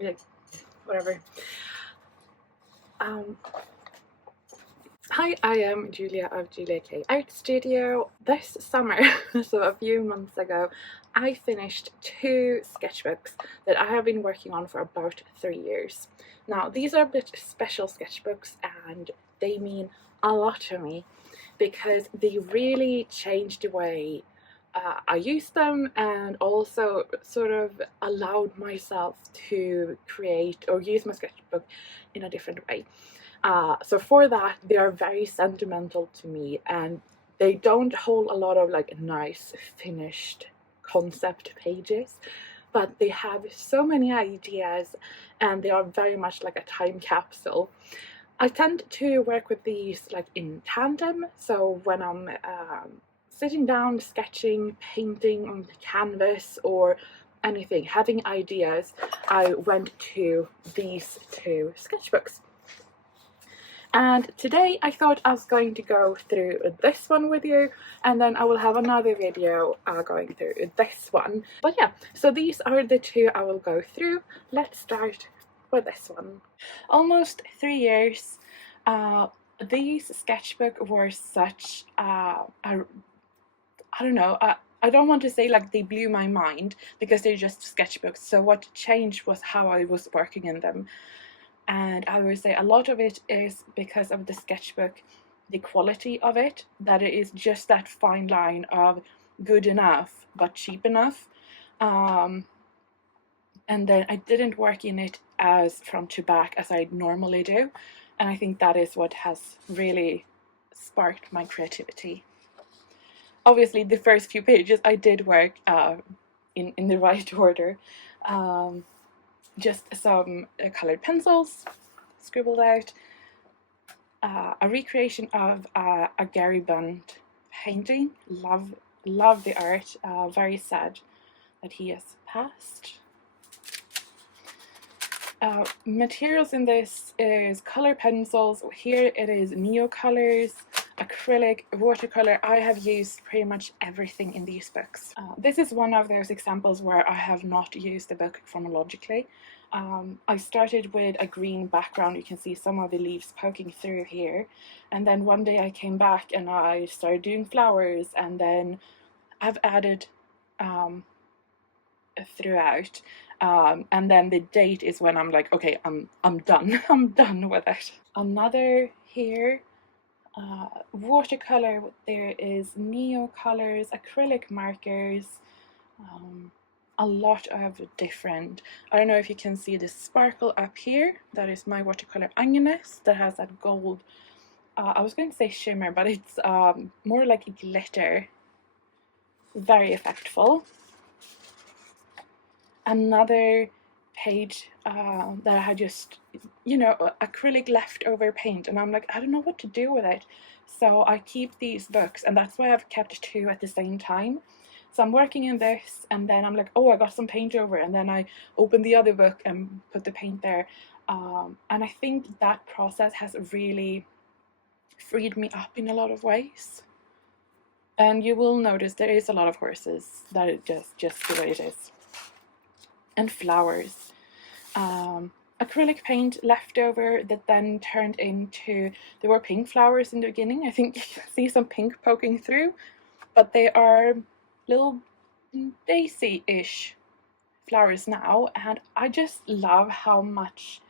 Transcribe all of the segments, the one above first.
like, whatever. Hi, I am Julia of Julia K Art Studio. This summer, so a few months ago, I finished 2 sketchbooks that I have been working on for about 3 years. Now, these are a bit special sketchbooks and they mean a lot to me because they really changed the way I use them, and also sort of allowed myself to create or use my sketchbook in a different way. So for that, they are very sentimental to me, and they don't hold a lot of like nice finished concept pages, but they have so many ideas, and they are very much like a time capsule. I tend to work with these like in tandem, so when I'm sitting down, sketching, painting on the canvas, or anything, having ideas, I went to these 2 sketchbooks. And today I thought I was going to go through this one with you, and then I will have another video going through this one. But yeah, so these are the 2 I will go through. Let's start with this one. Almost 3 years. These sketchbook were such I don't know, I don't want to say like they blew my mind, because they're just sketchbooks. So what changed was how I was working in them. And I would say a lot of it is because of the sketchbook, the quality of it, that it is just that fine line of good enough but cheap enough. And then I didn't work in it as front to back as I normally do, and I think that is what has really sparked my creativity. Obviously the first few pages I did work in the right order. Just some colored pencils scribbled out, a recreation of a Gary Bund painting. Love the art. Very sad that he has passed. Materials in this is color pencils. Here it is Neocolors, acrylic, watercolor. I have used pretty much everything in these books. This is one of those examples where I have not used the book chronologically. I started with a green background. You can see some of the leaves poking through here, and then one day I came back and I started doing flowers, and then I've added throughout, and then the date is when I'm like, okay, I'm done. I'm done with it. Another here, watercolor. There is Neocolors, acrylic markers, a lot of different. I don't know if you can see the sparkle up here. That is my watercolor Agnes that has that gold. I was going to say shimmer, but it's more like glitter. Very effectful. Another page that I had just, acrylic leftover paint, and I'm like, I don't know what to do with it. So I keep these books, and that's why I've kept 2 at the same time. So I'm working in this, and then I'm like, oh, I got some paint over, and then I open the other book and put the paint there. And I think that process has really freed me up in a lot of ways. And you will notice there is a lot of horses. That is just the way it is. And flowers. Acrylic paint left over that then turned into, there were pink flowers in the beginning. I think you can see some pink poking through, but they are little daisy-ish flowers now, and I just love how many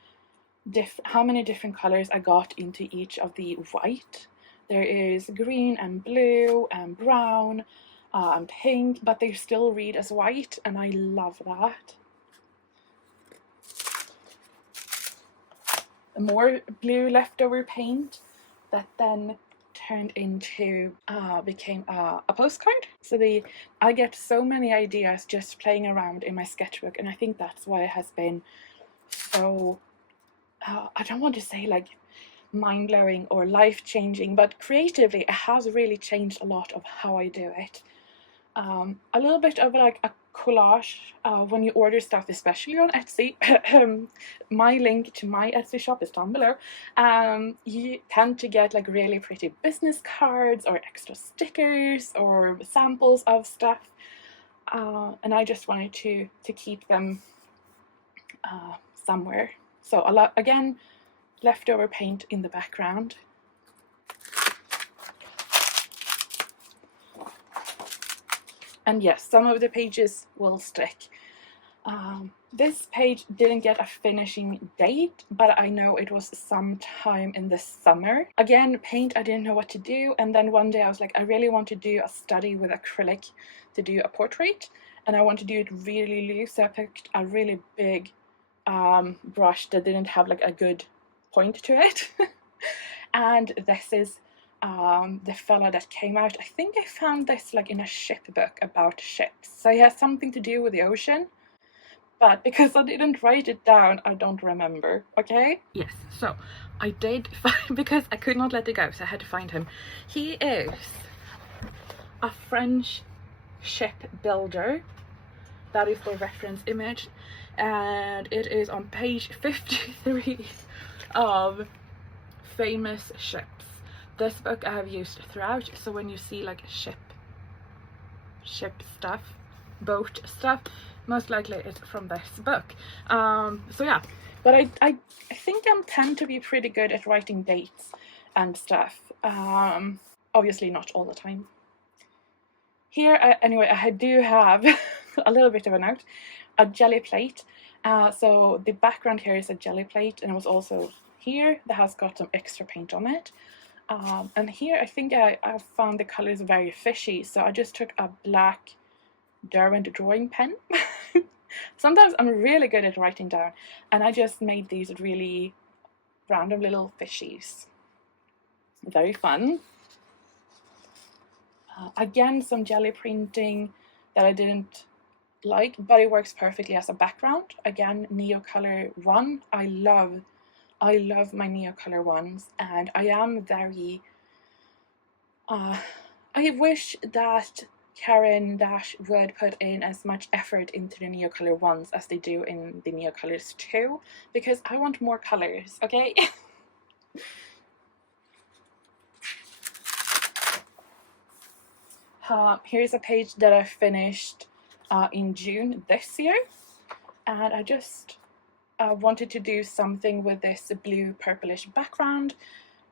different colors I got into each of the white. There is green and blue and brown and pink, but they still read as white, and I love that. More blue leftover paint that then turned into became a postcard. So I get so many ideas just playing around in my sketchbook, and I think that's why it has been so I don't want to say like mind-blowing or life-changing, but creatively it has really changed a lot of how I do it. A little bit of like a collage when you order stuff, especially on Etsy. My link to my Etsy shop is down below. You tend to get like really pretty business cards or extra stickers or samples of stuff, and I just wanted to keep them somewhere. So a lot, again, leftover paint in the background. And yes, some of the pages will stick. This page didn't get a finishing date, but I know it was sometime in the summer. Again, paint, I didn't know what to do, and then one day I was like, I really want to do a study with acrylic to do a portrait, and I want to do it really loose, so I picked a really big brush that didn't have like a good point to it. And this is the fella that came out. I think I found this like in a ship book about ships, so it has something to do with the ocean, but because I didn't write it down, I don't remember. Okay, yes, so I did find, because I could not let it go, so I had to find him. He is a French shipbuilder. That is the reference image, and it is on page 53 of Famous Ships. This book I have used throughout, so when you see like ship stuff, boat stuff, most likely it's from this book. So yeah, but I think I tend to be pretty good at writing dates and stuff. Obviously not all the time. Here, anyway, I do have a little bit of a note, a jelly plate. So the background here is a jelly plate, and it was also here that has got some extra paint on it. And here I think I found the colors very fishy, so I just took a black Derwent drawing pen. Sometimes I'm really good at writing down, and I just made these really random little fishies. Very fun. Again, some jelly printing that I didn't like, but it works perfectly as a background. Again, Neocolor 1. I love my Neocolor ones, and I am very I wish that Karen Dash would put in as much effort into the Neocolor ones as they do in the Neocolors 2, because I want more colors, okay? Here's a page that I finished in June this year, and I just wanted to do something with this blue purplish background.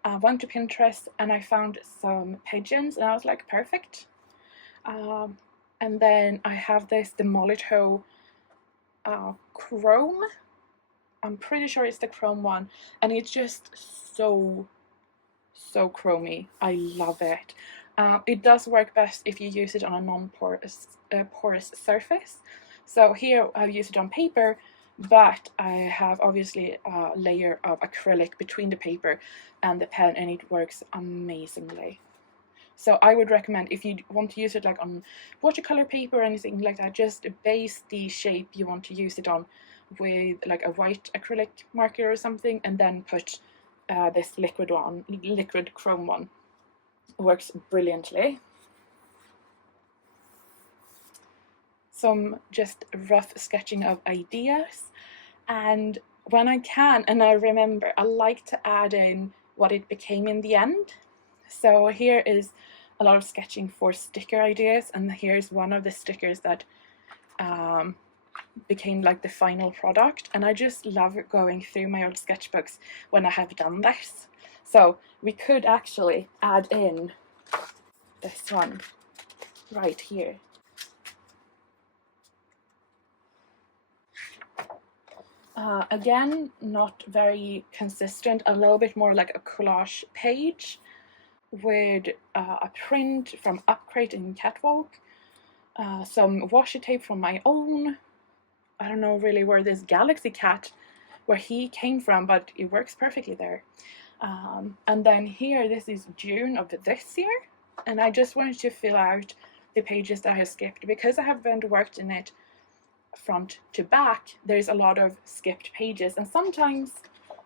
I went to Pinterest and I found some pigeons, and I was like, perfect. And then I have this Demolito chrome. I'm pretty sure it's the chrome one, and it's just so chromy. I love it. It does work best if you use it on a non-porous porous surface. So here I've used it on paper, but I have obviously a layer of acrylic between the paper and the pen, and it works amazingly. So I would recommend, if you want to use it like on watercolor paper or anything like that, just base the shape you want to use it on with like a white acrylic marker or something, and then put this liquid chrome one. It works brilliantly. Some just rough sketching of ideas, and when I can and I remember, I like to add in what it became in the end. So here is a lot of sketching for sticker ideas, and here's one of the stickers that became like the final product, and I just love going through my old sketchbooks when I have done this. So we could actually add in this one right here. Again, not very consistent, a little bit more like a collage page with a print from Upgrade in Catwalk, some washi tape from my own. I don't know really where this Galaxy Cat, where he came from, but it works perfectly there. And then here, this is June of this year, and I just wanted to fill out the pages that I have skipped, because I haven't worked in it front to back. There's a lot of skipped pages, and sometimes,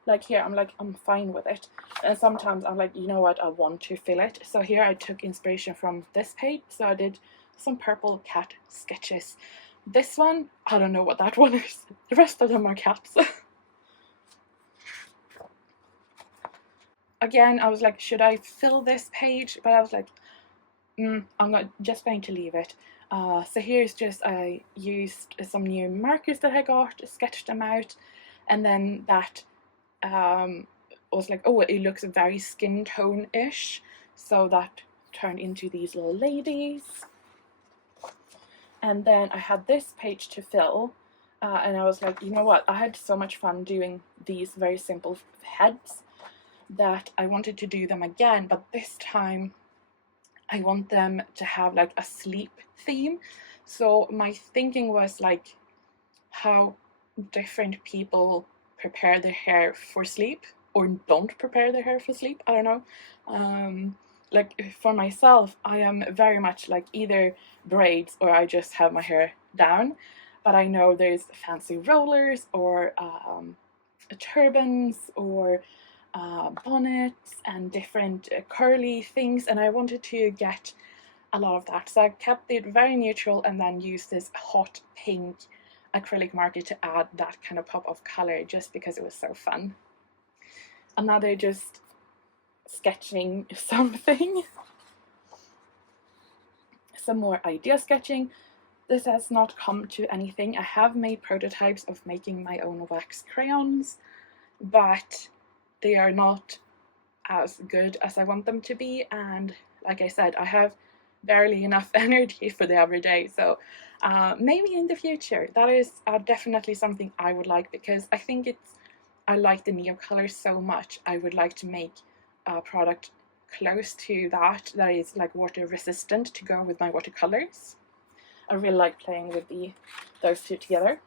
like here, I'm fine with it, and sometimes I'm like, you know what, I want to fill it. So here I took inspiration from this page, so I did some purple cat sketches. This one, I don't know what that one is. The rest of them are cats. Again, I was like, should I fill this page? But I was like, I'm not just going to leave it. So here's just, I used some new markers that I got, sketched them out, and then that was like, oh, it looks very skin tone-ish, so that turned into these little ladies. And then I had this page to fill, and I was like, you know what, I had so much fun doing these very simple heads that I wanted to do them again, but this time I want them to have like a sleep theme. So my thinking was like how different people prepare their hair for sleep or don't prepare their hair for sleep. I don't know. Like for myself, I am very much like either braids or I just have my hair down. But I know there's fancy rollers or turbans or bonnets and different curly things, and I wanted to get a lot of that. So I kept it very neutral and then used this hot pink acrylic marker to add that kind of pop of color just because it was so fun. Another just sketching something. Some more idea sketching. This has not come to anything. I have made prototypes of making my own wax crayons, but they are not as good as I want them to be, and like I said, I have barely enough energy for the everyday, so maybe in the future. That is definitely something I would like, because I like the neo colors so much. I would like to make a product close to that is like water resistant to go with my watercolors. I really like playing with those two together.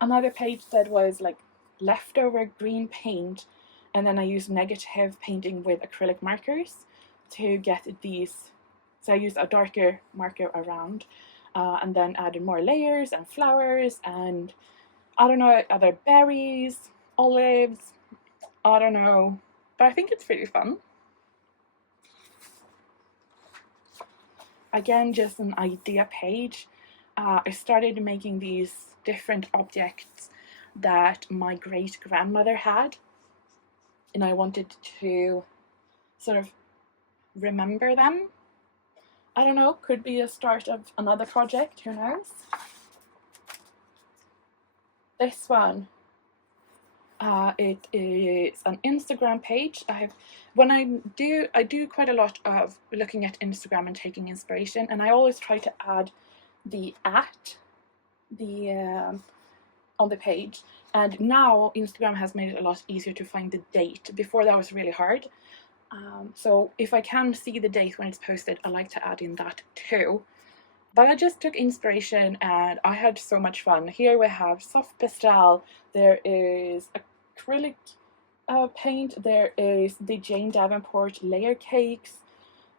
Another page that was like leftover green paint, and then I used negative painting with acrylic markers to get these. So I used a darker marker around, and then added more layers and flowers and I don't know, other berries, olives, I don't know, but I think it's pretty fun. Again, just an idea page. I started making these different objects that my great grandmother had, and I wanted to sort of remember them. I don't know, could be a start of another project, who knows. This one, it is an Instagram page. I do quite a lot of looking at Instagram and taking inspiration, and I always try to add the on the page. And now Instagram has made it a lot easier to find the date. Before that was really hard. So if I can see the date when it's posted, I like to add in that too. But I just took inspiration and I had so much fun. Here we have soft pastel, there is acrylic paint, there is the Jane Davenport layer cakes,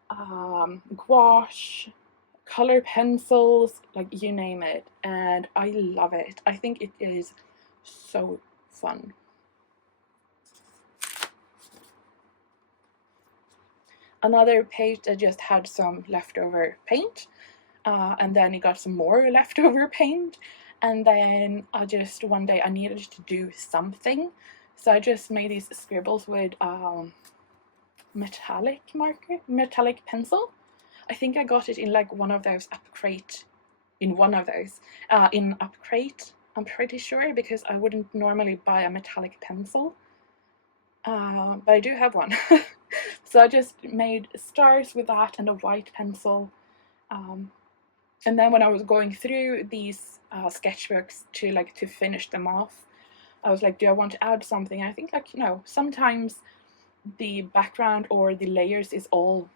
gouache, color pencils, like you name it, and I love it. I think it is so fun. Another page that just had some leftover paint, and then it got some more leftover paint, and then one day I needed to do something, so I just made these scribbles with metallic pencil. I think I got it in like one of those Upcrate, in Upcrate, I'm pretty sure, because I wouldn't normally buy a metallic pencil, but I do have one. So I just made stars with that and a white pencil. And then when I was going through these sketchbooks to finish them off, I was like, do I want to add something? And I think, like, sometimes the background or the layers is all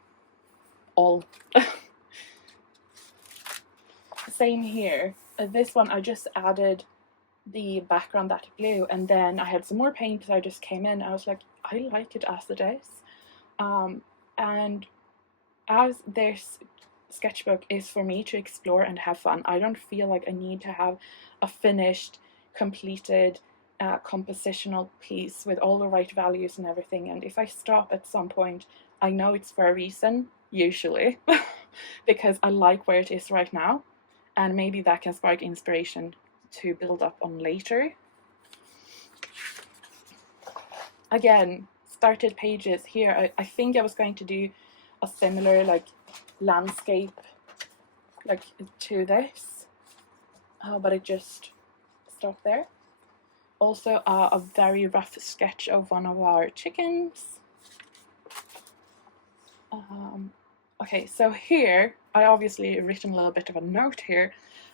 same here. This one I just added the background, that blue, and then I had some more paint, so I just came in. I was like, I like it as it is. And as this sketchbook is for me to explore and have fun, I don't feel like I need to have a finished, completed compositional piece with all the right values and everything. And if I stop at some point, I know it's for a reason, usually, because I like where it is right now, and maybe that can spark inspiration to build up on later. Again, started pages here. I think I was going to do a similar like landscape like to this, but it just stuff there. Also a very rough sketch of one of our chickens. Okay, so here I obviously written a little bit of a note here,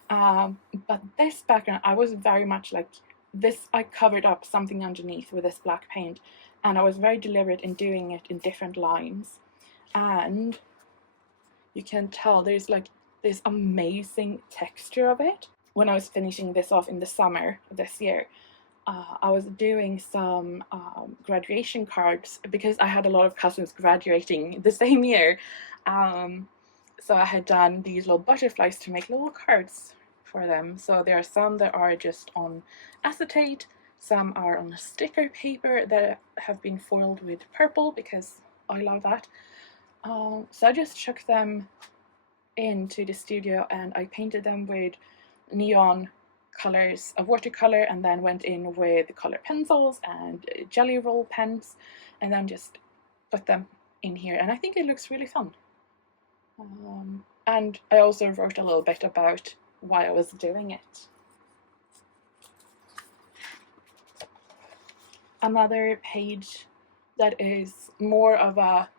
but this background I was very much like this. I covered up something underneath with this black paint, and I was very deliberate in doing it in different lines, and you can tell there's like this amazing texture of it. When I was finishing this off in the summer this year, I was doing some graduation cards because I had a lot of cousins graduating the same year. So I had done these little butterflies to make little cards for them. So there are some that are just on acetate, some are on a sticker paper that have been foiled with purple because I love that. So I just chuck them into the studio and I painted them with neon colors of watercolor, and then went in with color pencils and jelly roll pens, and then just put them in here, and I think it looks really fun. And I also wrote a little bit about why I was doing it. Another page that is more of a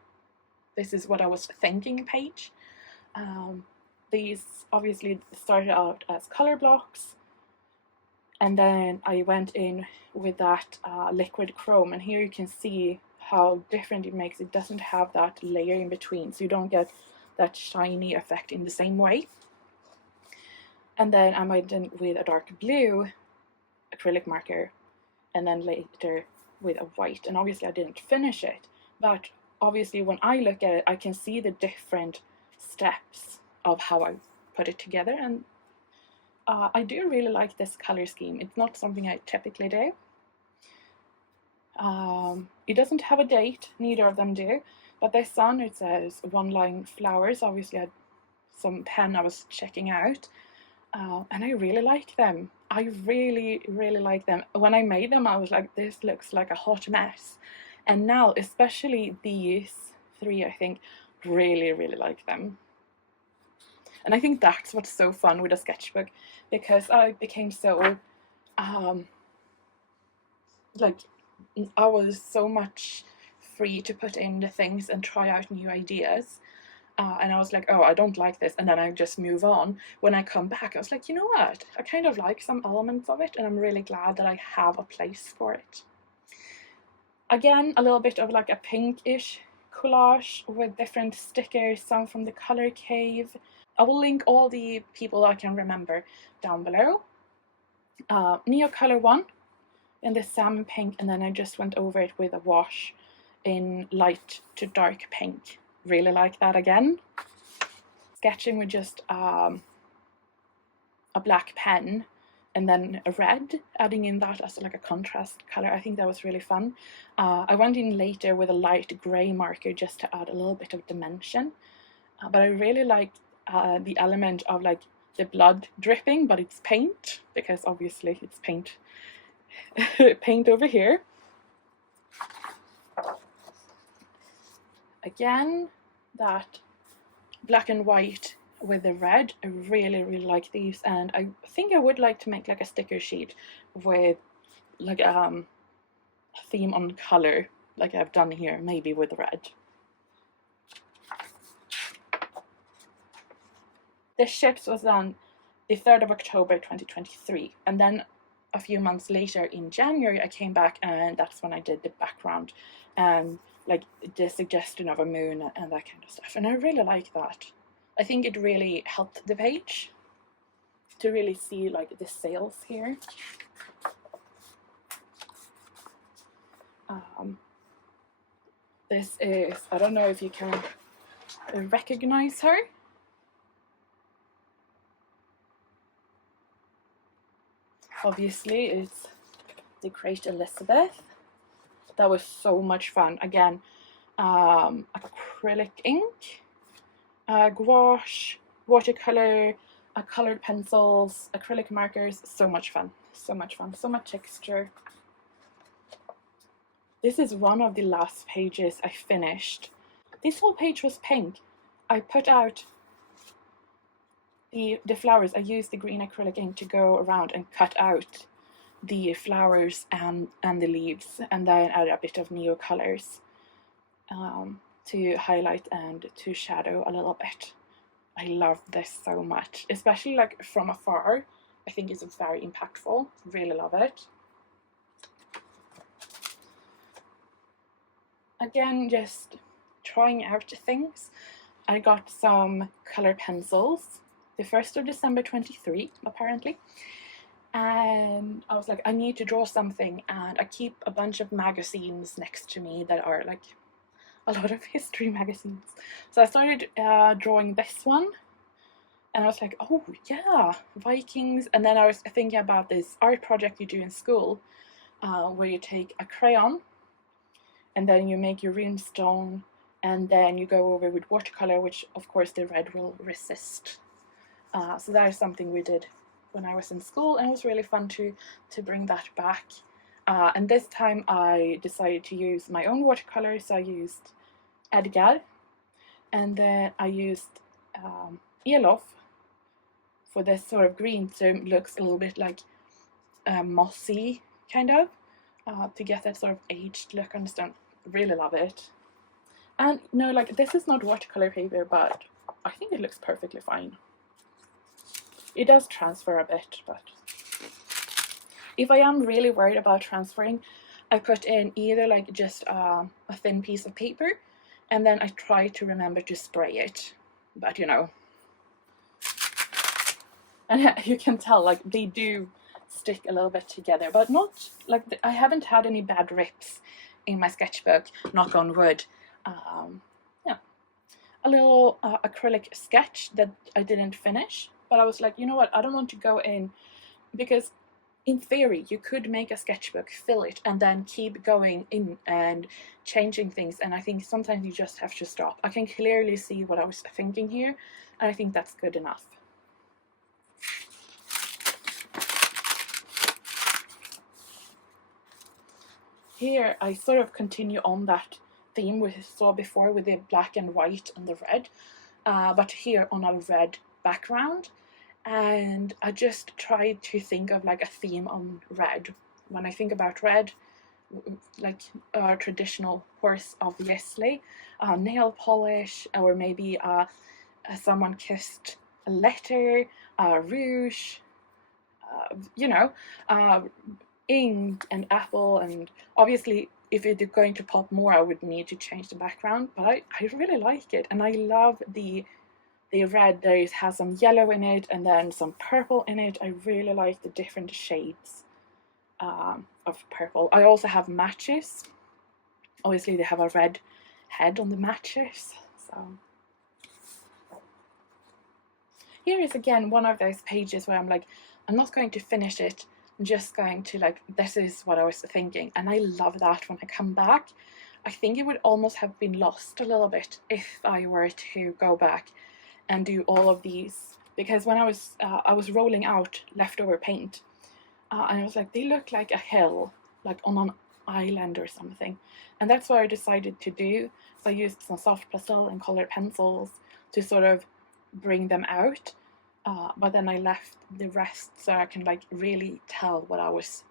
this is what I was thinking page. These obviously started out as color blocks, and then I went in with that liquid chrome, and here you can see how different it makes. It doesn't have that layer in between, so you don't get that shiny effect in the same way. And then I went in with a dark blue acrylic marker, and then later with a white, and obviously I didn't finish it, but obviously when I look at it I can see the different steps of how I put it together, and I do really like this color scheme. It's not something I typically do. It doesn't have a date, neither of them do, but this one it says one line flowers. Obviously I had some pen I was checking out, and I really like them. I really like them. When I made them I was like, this looks like a hot mess, and now especially these three I think really like them. And I think that's what's so fun with a sketchbook, because I became so like I was so much free to put in the things and try out new ideas, and I was like, oh, I don't like this, and then I just move on. When I come back I was like, you know what, I kind of like some elements of it, and I'm really glad that I have a place for it. Again, a little bit of like a pinkish collage with different stickers, some from the Color Cave. I will link all the people I can remember down below. Neo Color 1 in the salmon pink, and then I just went over it with a wash in light to dark pink. Really like that again. Sketching with just a black pen and then a red, adding in that as like a contrast color. I think that was really fun. I went in later with a light grey marker just to add a little bit of dimension, but I really liked the element of like the blood dripping, but it's paint, because obviously it's paint paint over here. Again, that black and white with the red, I really like these, and I think I would like to make like a sticker sheet with like a theme on color like I've done here, maybe with red. This ships was done the 3rd of October 2023, and then a few months later in January I came back, and that's when I did the background and like the suggestion of a moon and that kind of stuff, and I really like that. I think it really helped the page to really see like the sails here. This is, I don't know if you can recognize her. Obviously it's the Great Elizabeth. That was so much fun. Again, acrylic ink, gouache, watercolor, colored pencils, acrylic markers. So much fun, so much fun, so much texture. This is one of the last pages I finished. This whole page was pink. I put out the flowers. I used the green acrylic ink to go around and cut out the flowers and the leaves, and then add a bit of neo colors to highlight and to shadow a little bit. I love this so much, especially like from afar. I think it's very impactful. Really love it. Again, just trying out things. I got some color pencils, the 1st of December 23, apparently. And I was like, I need to draw something, and I keep a bunch of magazines next to me that are like a lot of history magazines. So I started drawing this one, and I was like, oh yeah, Vikings. And then I was thinking about this art project you do in school, where you take a crayon and then you make your rune stone, and then you go over with watercolor, which of course the red will resist. So that is something we did when I was in school, and it was really fun to bring that back. And this time I decided to use my own watercolors. So I used Edgar, and then I used Elof for this sort of green, so it looks a little bit like mossy, kind of, to get that sort of aged look on the stone. Really love it. And no, like, this is not watercolor paper, but I think it looks perfectly fine. It does transfer a bit, but if I am really worried about transferring, I put in either like just a thin piece of paper, and then I try to remember to spray it. But you know, and you can tell like they do stick a little bit together, but not like I haven't had any bad rips in my sketchbook, knock on wood. Yeah, a little acrylic sketch that I didn't finish, but I was like, you know what, I don't want to go in, because in theory you could make a sketchbook, fill it, and then keep going in and changing things, and I think sometimes you just have to stop. I can clearly see what I was thinking here, and I think that's good enough. Here I sort of continue on that theme we saw before with the black and white and the red, but here on a red background. And I just tried to think of like a theme on red. When I think about red, like our traditional horse, obviously, nail polish, or maybe someone kissed a letter, rouge, you know, ink and apple, and obviously if it's going to pop more I would need to change the background, but I really like it, and I love the red. There has some yellow in it and then some purple in it. I really like the different shades of purple. I also have matches. Obviously they have a red head on the matches. So here is again one of those pages where I'm like, I'm not going to finish it, I'm just going to like, this is what I was thinking, and I love that when I come back. I think it would almost have been lost a little bit if I were to go back and do all of these, because when I was rolling out leftover paint, and I was like, they look like a hill, like on an island or something, and that's what I decided to do. So I used some soft pastel and colored pencils to sort of bring them out, but then I left the rest so I can like really tell what I was,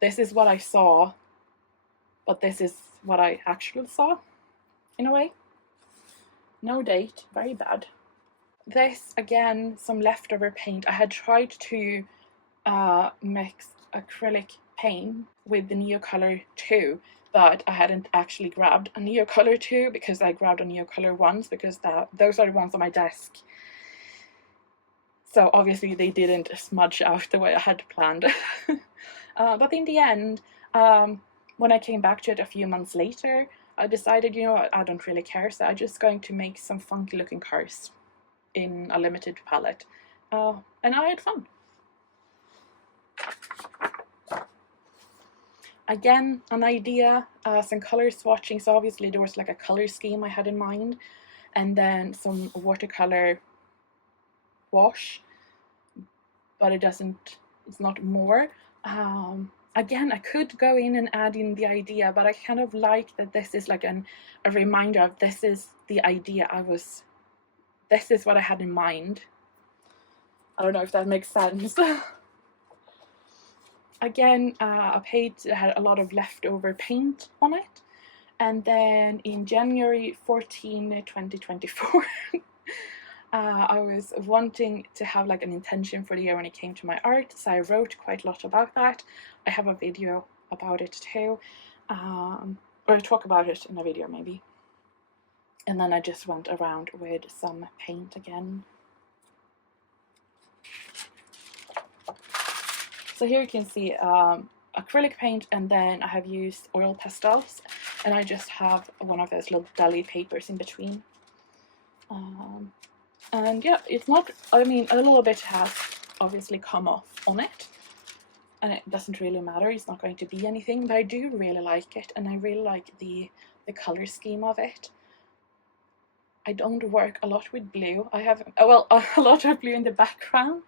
this is what I saw, but this is what I actually saw, in a way. No date, very bad. This, again, some leftover paint. I had tried to mix acrylic paint with the Neocolor 2, but I hadn't actually grabbed a Neocolor 2 because I grabbed a Neocolor 1s because those are the ones on my desk. So obviously they didn't smudge out the way I had planned. But in the end, when I came back to it a few months later, I decided, you know what, I don't really care, so I'm just going to make some funky looking cars in a limited palette, and I had fun. Again, an idea, some color swatching. So obviously there was like a color scheme I had in mind, and then some watercolor wash, but it's not more. Again, I could go in and add in the idea, but I kind of like that this is like a reminder of this is the idea this is what I had in mind. I don't know if that makes sense. again, a page that had a lot of leftover paint on it. And then in January 14, 2024, I was wanting to have like an intention for the year when it came to my art, so I wrote quite a lot about that. I have a video about it too, or I talk about it in a video maybe. And then I just went around with some paint again. So here you can see acrylic paint, and then I have used oil pastels, and I just have one of those little deli papers in between. And yeah, it's not, I mean, a little bit has obviously come off on it, and it doesn't really matter, it's not going to be anything, but I do really like it, and I really like the color scheme of it. I don't work a lot with blue. I have, well, a lot of blue in the background,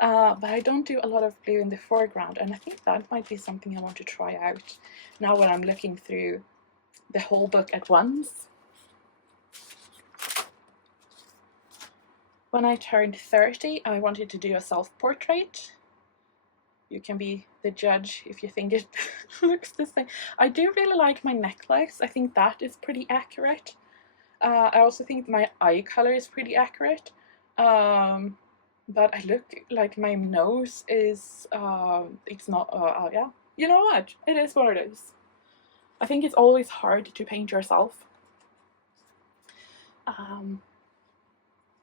but I don't do a lot of blue in the foreground, and I think that might be something I want to try out now when I'm looking through the whole book at once. When I turned 30, I wanted to do a self-portrait. You can be the judge if you think it looks the same. I do really like my necklace. I think that is pretty accurate. I also think my eye color is pretty accurate, but I look like my nose is, it's not, yeah, you know what, it is what it is. I think it's always hard to paint yourself.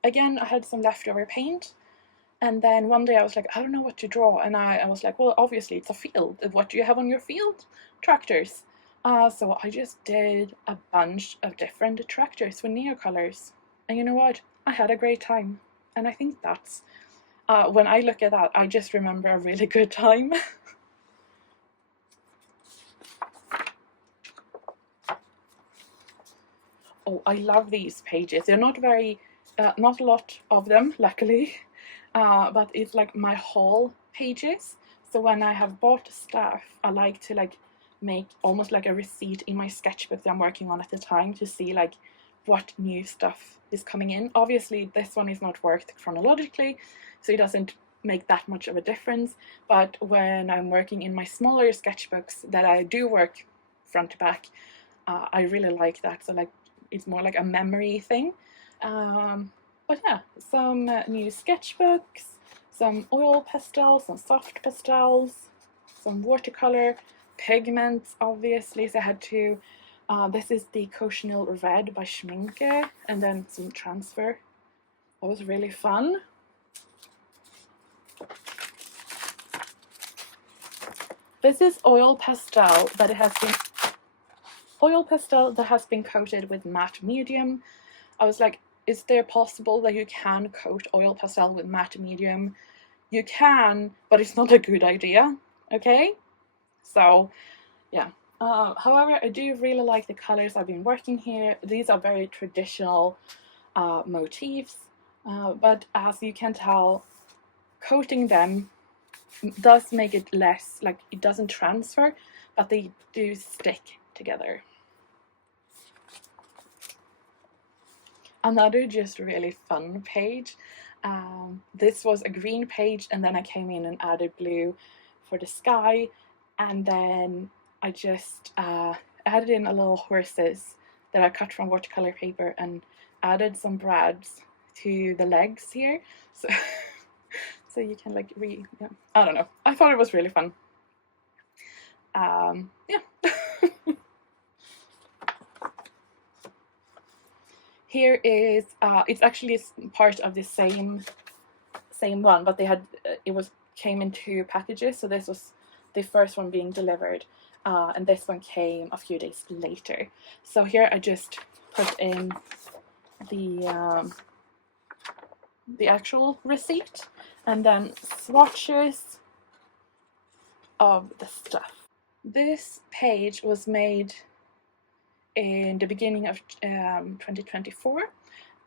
Again, I had some leftover paint, and then one day I was like, I don't know what to draw, and I was like, well, obviously it's a field. What do you have on your field? Tractors. So I just did a bunch of different tractors with neocolors, and you know what? I had a great time, and I think that's, when I look at that, I just remember a really good time. Oh, I love these pages. They're not very, not a lot of them, luckily, but it's like my haul pages. So when I have bought stuff, I like to like make almost like a receipt in my sketchbook that I'm working on at the time to see like what new stuff is coming in. Obviously this one is not worked chronologically, so it doesn't make that much of a difference, but when I'm working in my smaller sketchbooks that I do work front to back, I really like that. So like it's more like a memory thing. But yeah, some new sketchbooks, some oil pastels, some soft pastels, some watercolor, pigments obviously, so I had to, this is the Cochineal Red by Schminke, and then some transfer. That was really fun. This is oil pastel, but it has been oil pastel that has been coated with matte medium. I was like, is there possible that you can coat oil pastel with matte medium? You can, but it's not a good idea, okay? So yeah, however, I do really like the colors I've been working here. These are very traditional motifs, but as you can tell, coating them does make it less, like it doesn't transfer, but they do stick together. Another just really fun page. This was a green page, and then I came in and added blue for the sky, and then I just added in a little horses that I cut from watercolor paper and added some brads to the legs here, so so you can like yeah, I don't know, I thought it was really fun. Yeah. Here is, it's actually part of the same one, but they had, came in 2 packages, so this was the first one being delivered, and this one came a few days later. So here I just put in the actual receipt, and then swatches of the stuff. This page was made in the beginning of 2024,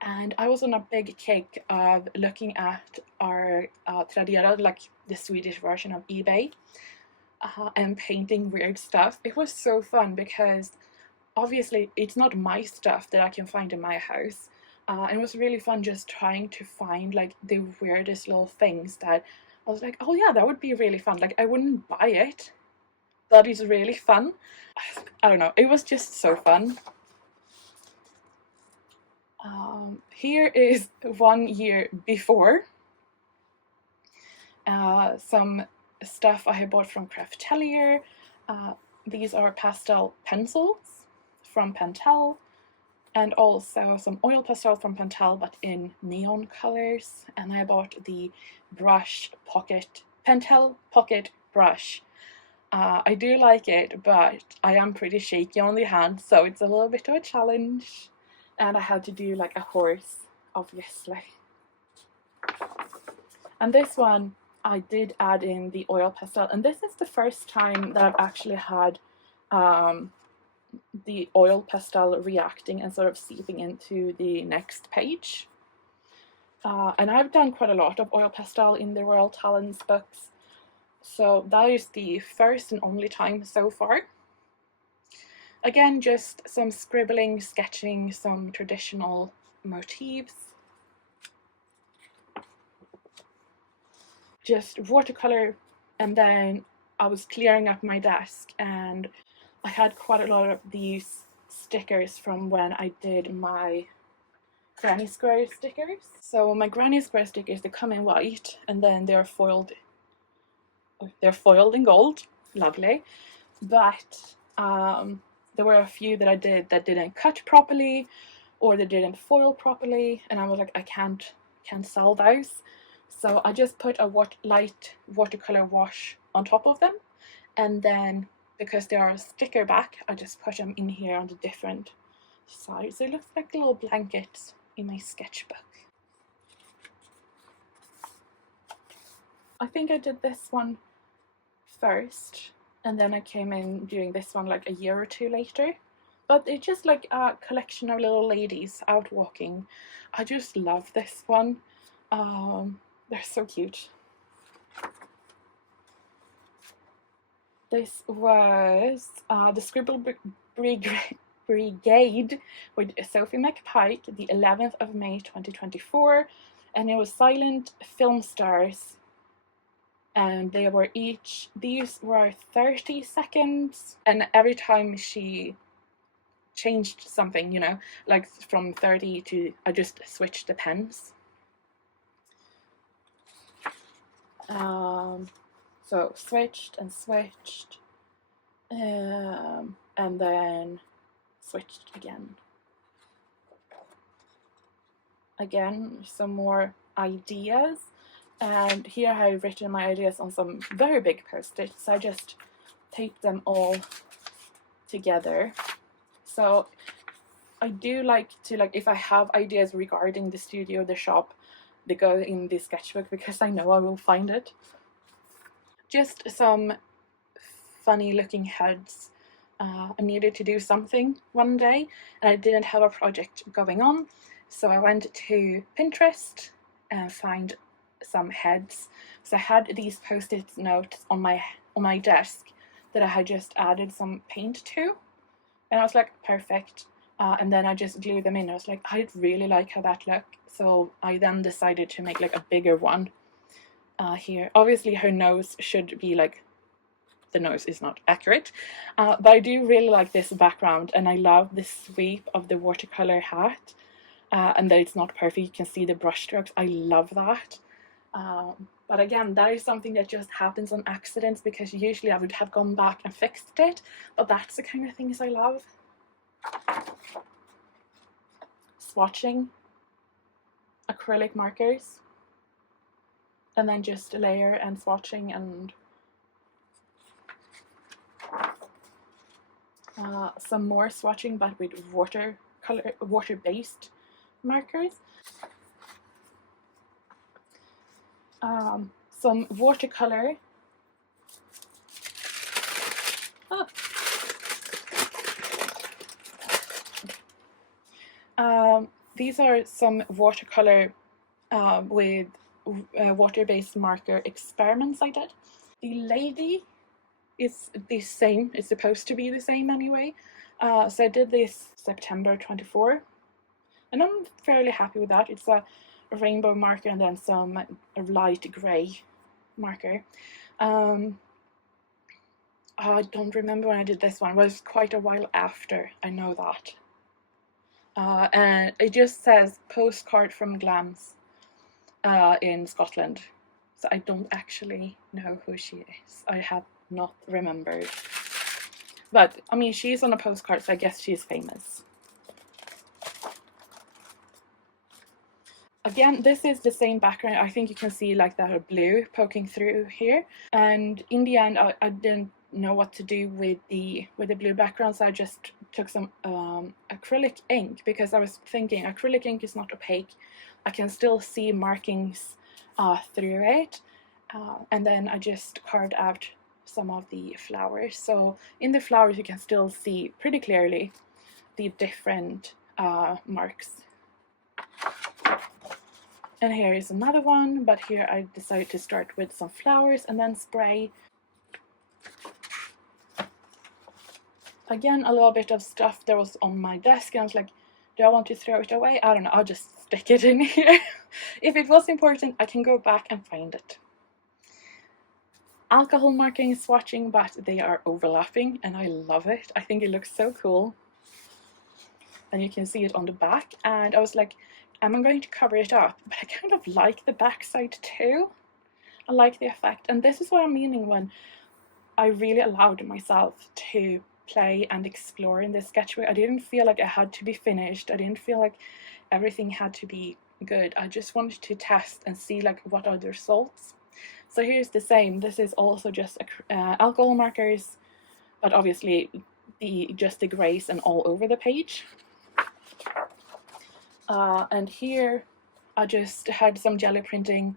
and I was on a big kick of looking at our Tradera, like the Swedish version of eBay, and painting weird stuff. It was so fun because obviously it's not my stuff that I can find in my house, and it was really fun just trying to find like the weirdest little things that I was like, oh yeah, that would be really fun. Like, I wouldn't buy it, but it's really fun. I don't know, it was just so fun. Here is 1 year before. Some stuff I had bought from Kraft. These are pastel pencils from Pentel, and also some oil pastel from Pentel, but in neon colors. And I bought the Pentel pocket brush. I do like it, but I am pretty shaky on the hand, so it's a little bit of a challenge. And I had to do like a horse, obviously. And this one, I did add in the oil pastel, and this is the first time that I've actually had the oil pastel reacting and sort of seeping into the next page. And I've done quite a lot of oil pastel in the Royal Talens books, so that is the first and only time so far. Again, just some scribbling, sketching some traditional motifs. Just watercolor, and then I was clearing up my desk and I had quite a lot of these stickers from when I did my granny square stickers. So my granny square stickers, they come in white and then they're foiled in gold. Lovely. But there were a few that I did that didn't cut properly, or they didn't foil properly, and I was like, I can't sell those. So I just put a light watercolor wash on top of them, and then because they are sticker back, I just put them in here on the different sides. So it looks like little blankets in my sketchbook. I think I did this one first, and then I came in doing this one like a year or two later. But it's just like a collection of little ladies out walking. I just love this one. They're so cute. This was the Scribble Brigade with Sophie McPike, the 11th of May 2024, and it was silent film stars. And these were 30 seconds, and every time she changed something, you know, like from 30 to, I just switched the pens. So switched and switched, and then switched again. Again, some more ideas, and here I've written my ideas on some very big post-its, so I just taped them all together. So I do like to, like, if I have ideas regarding the studio, the shop, they go in the sketchbook because I know I will find it. Just some funny looking heads. I needed to do something one day and I didn't have a project going on, so I went to Pinterest and found some heads. So I had these post-it notes on my desk that I had just added some paint to, and I was like, perfect. And then I just glued them in. I was like, I really like how that looked. So I then decided to make like a bigger one here. Obviously her nose should be like, the nose is not accurate, but I do really like this background, and I love the sweep of the watercolor hat, and that it's not perfect. You can see the brush strokes. I love that. But again, that is something that just happens on accidents, because usually I would have gone back and fixed it, but that's the kind of things I love. Swatching, acrylic markers, and then just layer and swatching, and some more swatching but with water-based markers. Some watercolor. These are some watercolor with water-based marker experiments I did. The lady is the same, it's supposed to be the same anyway. So I did this September 24, and I'm fairly happy with that. It's a rainbow marker and then some light grey marker. I don't remember when I did this one. It was quite a while after, I know that. And it just says postcard from Glams in Scotland. So I don't actually know who she is. I have not remembered. But, I mean, she's on a postcard, so I guess she's famous. Again, this is the same background. I think you can see like that blue poking through here. And in the end, I didn't know what to do with the blue background, so I just took some acrylic ink, because I was thinking acrylic ink is not opaque. I can still see markings through it. And then I just carved out some of the flowers. So in the flowers you can still see pretty clearly the different marks. And here is another one, but here I decided to start with some flowers and then spray. Again, a little bit of stuff that was on my desk, and I was like, do I want to throw it away? I don't know, I'll just stick it in here. If it was important, I can go back and find it. Alcohol marking, swatching, but they are overlapping, and I love it. I think it looks so cool. And you can see it on the back, and I was like, am I going to cover it up? But I kind of like the back side too. I like the effect, and this is what I'm meaning when I really allowed myself to play and explore in this sketchbook. I didn't feel like I had to be finished. I didn't feel like everything had to be good. I just wanted to test and see like what are the results. So here's the same. This is also just alcohol markers, but obviously just the grays and all over the page. And here I just had some jelly printing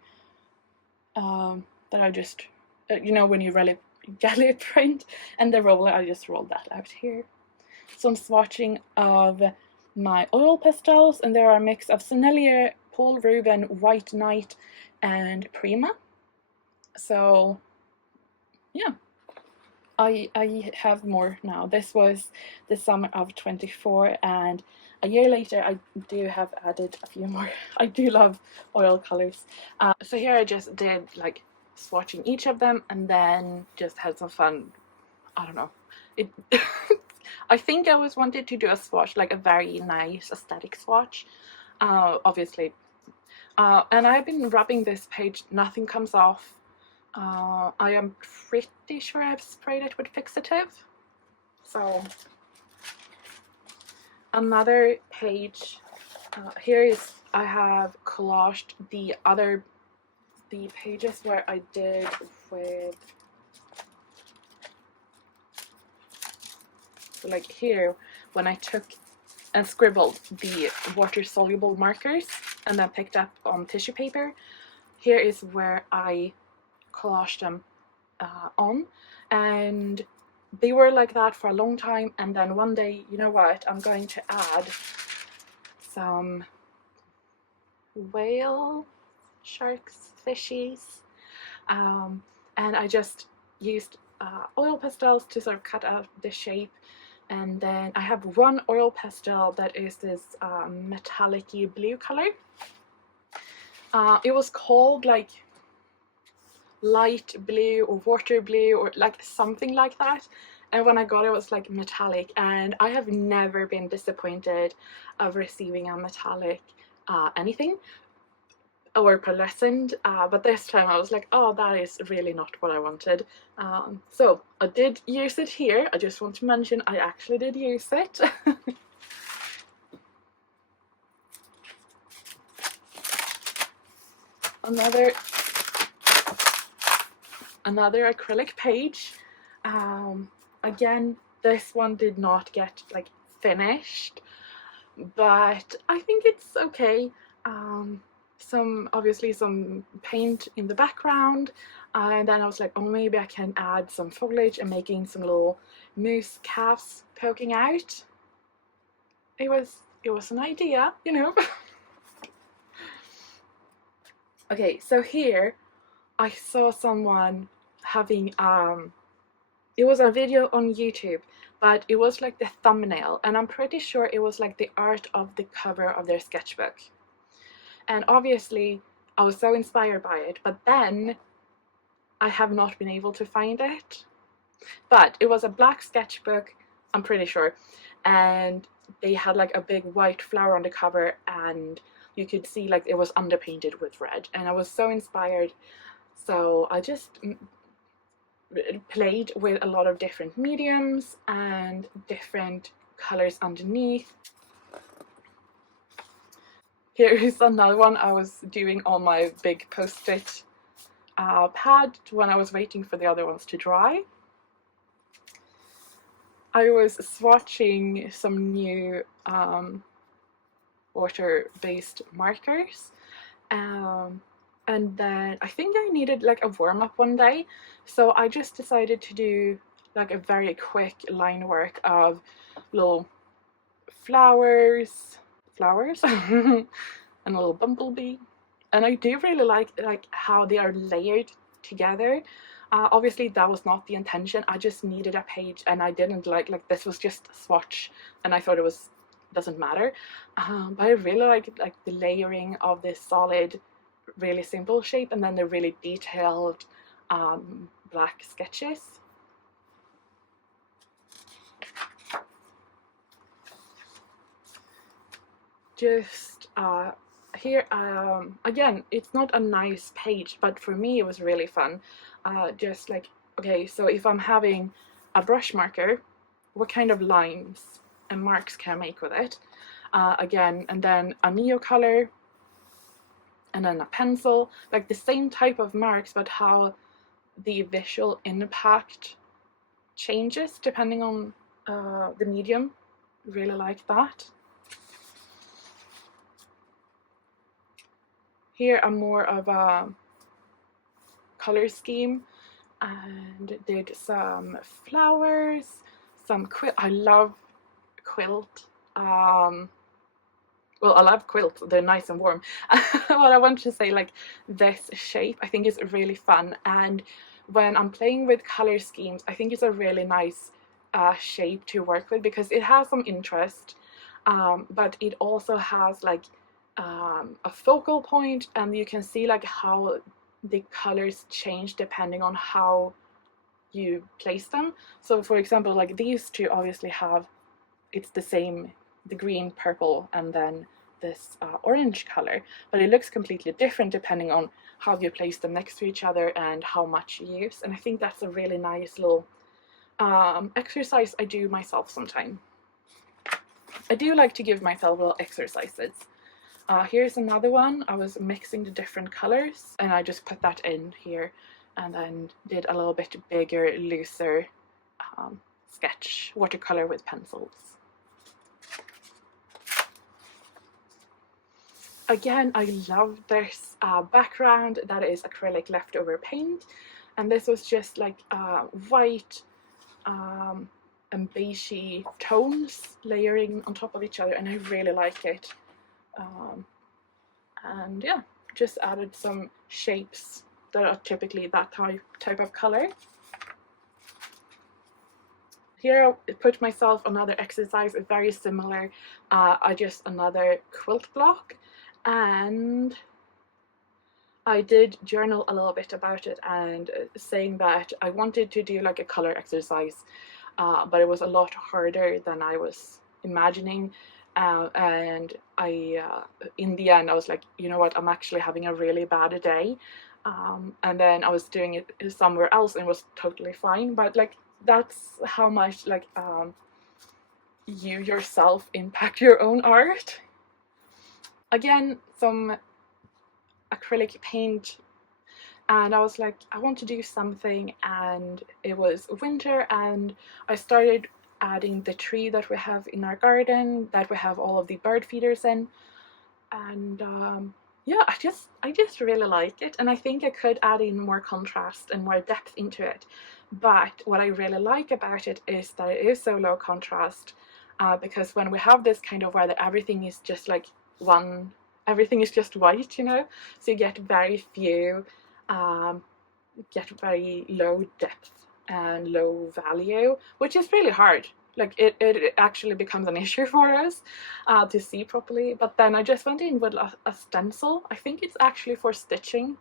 that I just, you know, when you jelly print, and the roller, I just rolled that out here. Some swatching of my oil pastels, and there are a mix of Sennelier, Paul Rubin, White Knight, and Prima. So yeah, I have more now. This was the summer of 24, and a year later I do have added a few more. I do love oil colors. So here I just did like swatching each of them, and then just had some fun. I don't know. It I think I always wanted to do a swatch, like a very nice aesthetic swatch. Obviously. And I've been rubbing this page, nothing comes off. I am pretty sure I've sprayed it with fixative. So another page. Here is, I have collaged the pages where I did with, so like here when I took and scribbled the water soluble markers and then picked up on tissue paper. Here is where I collaged them on, and they were like that for a long time, and then one day, you know what, I'm going to add some whale sharks, fishies, and I just used oil pastels to sort of cut out the shape. And then I have one oil pastel that is this metallic-y blue color. It was called like light blue or water blue or like something like that, and when I got it, it was like metallic, and I have never been disappointed of receiving a metallic anything or pearlescent, but this time I was like, oh, that is really not what I wanted. So I did use it here. I just want to mention I actually did use it. Another acrylic page. Again, this one did not get like finished, but I think it's okay. Obviously some paint in the background, and then I was like, oh, maybe I can add some foliage and making some little moose calves poking out. It was an idea, you know. Okay, so here I saw someone having it was a video on YouTube, but it was like the thumbnail, and I'm pretty sure it was like the art of the cover of their sketchbook. And obviously I was so inspired by it, but then I have not been able to find it, but it was a black sketchbook, I'm pretty sure, and they had like a big white flower on the cover, and you could see like it was underpainted with red, and I was so inspired. So I just played with a lot of different mediums and different colors underneath. Here is another one I was doing on my big post-it pad when I was waiting for the other ones to dry. I was swatching some new water-based markers, and then I think I needed like a warm-up one day, so I just decided to do like a very quick line work of little flowers and a little bumblebee. And I do really like how they are layered together. Obviously that was not the intention, I just needed a page, and I didn't like this was just a swatch, and I thought it was doesn't matter. But I really like the layering of this solid, really simple shape, and then the really detailed black sketches. Just here, again, it's not a nice page, but for me it was really fun. Just like, okay, so if I'm having a brush marker, what kind of lines and marks can I make with it? Again, and then a neo color, and then a pencil, like the same type of marks, but how the visual impact changes depending on the medium. Really like that. Here I'm more of a color scheme, and did some flowers, some quilt. I love quilt. Well, I love quilts, they're nice and warm. What I want to say, like this shape I think is really fun, and when I'm playing with color schemes I think it's a really nice shape to work with, because it has some interest, but it also has like a focal point, and you can see like how the colors change depending on how you place them. So for example, like these two obviously have, it's the same, the green, purple, and then this orange color, but it looks completely different depending on how you place them next to each other and how much you use. And I think that's a really nice little exercise I do myself sometimes. I do like to give myself little exercises. Here's another one. I was mixing the different colors, and I just put that in here, and then did a little bit bigger, looser sketch, watercolor with pencils. Again, I love this background that is acrylic leftover paint, and this was just like white and beigey tones layering on top of each other, and I really like it. And yeah, just added some shapes that are typically that type of color. Here I put myself another exercise, very similar. I just another quilt block, and I did journal a little bit about it, and saying that I wanted to do like a color exercise, but it was a lot harder than I was imagining. And I, in the end, I was like, you know what, I'm actually having a really bad day. And then I was doing it somewhere else and it was totally fine. But like, that's how much like you yourself impact your own art. Again, some acrylic paint, and I was like, I want to do something, and it was winter, and I started adding the tree that we have in our garden, that we have all of the bird feeders in, and yeah, I just really like it, and I think I could add in more contrast and more depth into it. But what I really like about it is that it is so low contrast, because when we have this kind of weather, everything is just like everything is just white, you know, so you get very few, get very low depth and low value, which is really hard. Like it actually becomes an issue for us to see properly. But then I just went in with a stencil. I think it's actually for stitching,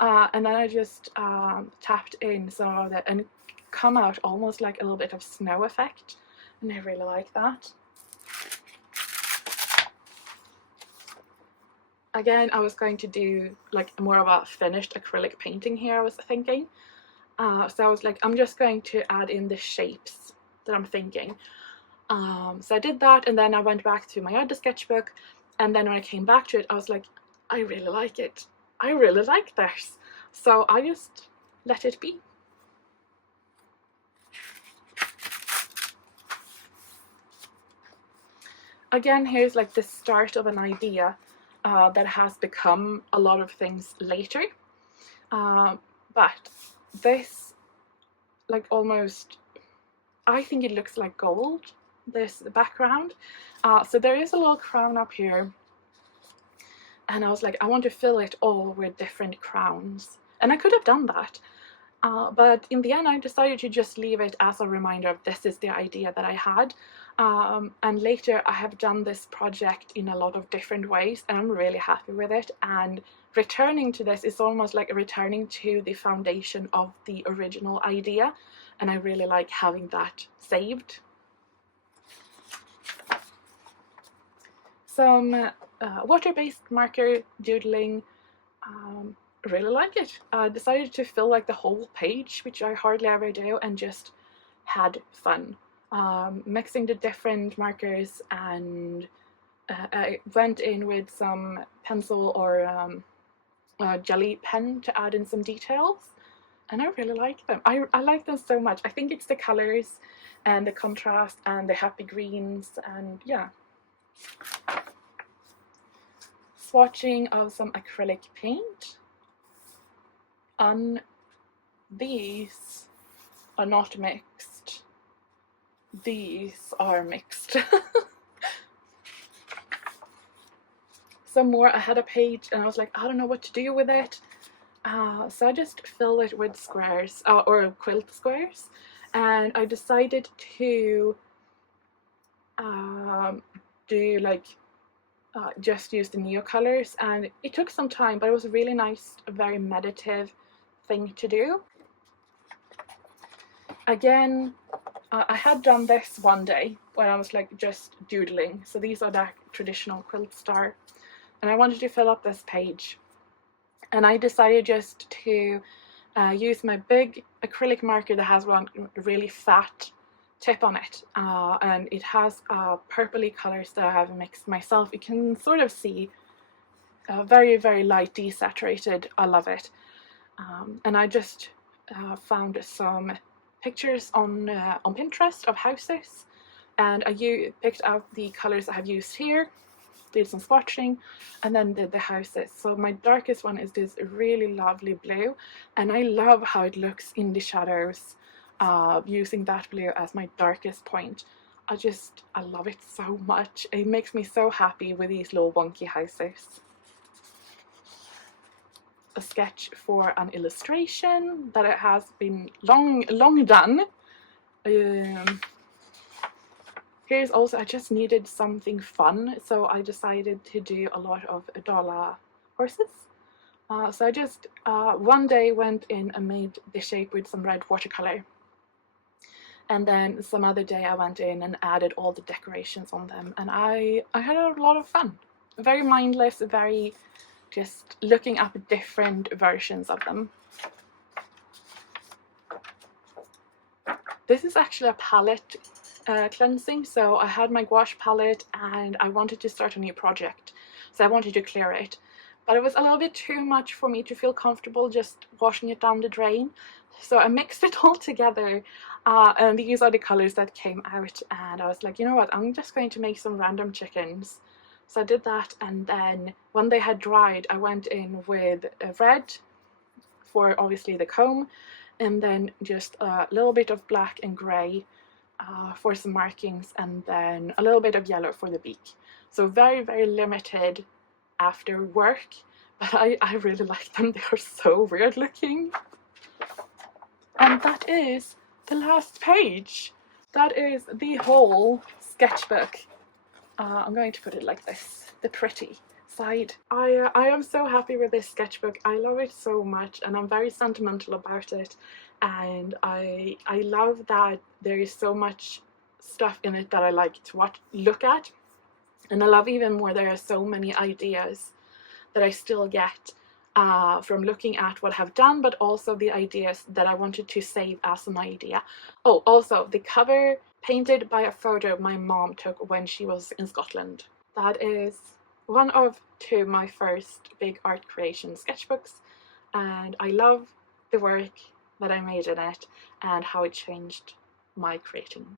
and then I just tapped in some of it and come out almost like a little bit of snow effect, and I really like that. Again, I was going to do like more of a finished acrylic painting here, I was thinking. So I was like, I'm just going to add in the shapes that I'm thinking. So I did that, and then I went back to my other sketchbook, and then when I came back to it, I was like, I really like it. I really like this. So I just let it be. Again, here's like the start of an idea that has become a lot of things later. But this, like, almost, I think it looks like gold, this background. So there is a little crown up here, and I was like, I want to fill it all with different crowns, and I could have done that, but in the end I decided to just leave it as a reminder of this is the idea that I had. And later I have done this project in a lot of different ways, and I'm really happy with it, and returning to this is almost like returning to the foundation of the original idea, and I really like having that saved. Some water-based marker doodling. Really like it. I decided to fill like the whole page, which I hardly ever do, and just had fun. Mixing the different markers, and I went in with some pencil or jelly pen to add in some details, and I really like them. I like them so much. I think it's the colors and the contrast and the happy greens, and yeah. Swatching of some acrylic paint. These are not mixed. These are mixed. Some more, I had a page and I was like, I don't know what to do with it. So I just filled it with squares, or quilt squares. And I decided to do like, just use the Neo colors, and it took some time, but it was a really nice, a very meditative thing to do. Again, I had done this one day when I was like just doodling. So these are that traditional quilt star, and I wanted to fill up this page, and I decided just to use my big acrylic marker that has one really fat tip on it, and it has purpley colors that I have mixed myself. You can sort of see very, very light desaturated. I love it. And I just found some pictures on Pinterest of houses, and I picked out the colors I have used here, did some swatching, and then did the houses. So my darkest one is this really lovely blue, and I love how it looks in the shadows, using that blue as my darkest point. I love it so much. It makes me so happy with these little wonky houses. A sketch for an illustration that it has been long done. Here's also, I just needed something fun, so I decided to do a lot of Dala horses. So I just one day went in and made the shape with some red watercolor, and then some other day I went in and added all the decorations on them, and I had a lot of fun. Very mindless, very just looking up different versions of them. This is actually a palette cleansing. So I had my gouache palette and I wanted to start a new project, so I wanted to clear it, but it was a little bit too much for me to feel comfortable just washing it down the drain. So I mixed it all together, and these are the colors that came out, and I was like, you know what, I'm just going to make some random chickens. So I did that, and then when they had dried, I went in with red for obviously the comb, and then just a little bit of black and grey for some markings, and then a little bit of yellow for the beak. So very, very limited after work, but I really like them. They are so weird looking. And that is the last page. That is the whole sketchbook. I'm going to put it like this, the pretty side. I am so happy with this sketchbook. I love it so much and I'm very sentimental about it, and I love that there is so much stuff in it that I like to look at, and I love even more there are so many ideas that I still get from looking at what I've done, but also the ideas that I wanted to save as an idea. Oh, also the cover painted by a photo my mom took when she was in Scotland. That is one of two my first big art creation sketchbooks, and I love the work that I made in it and how it changed my creating.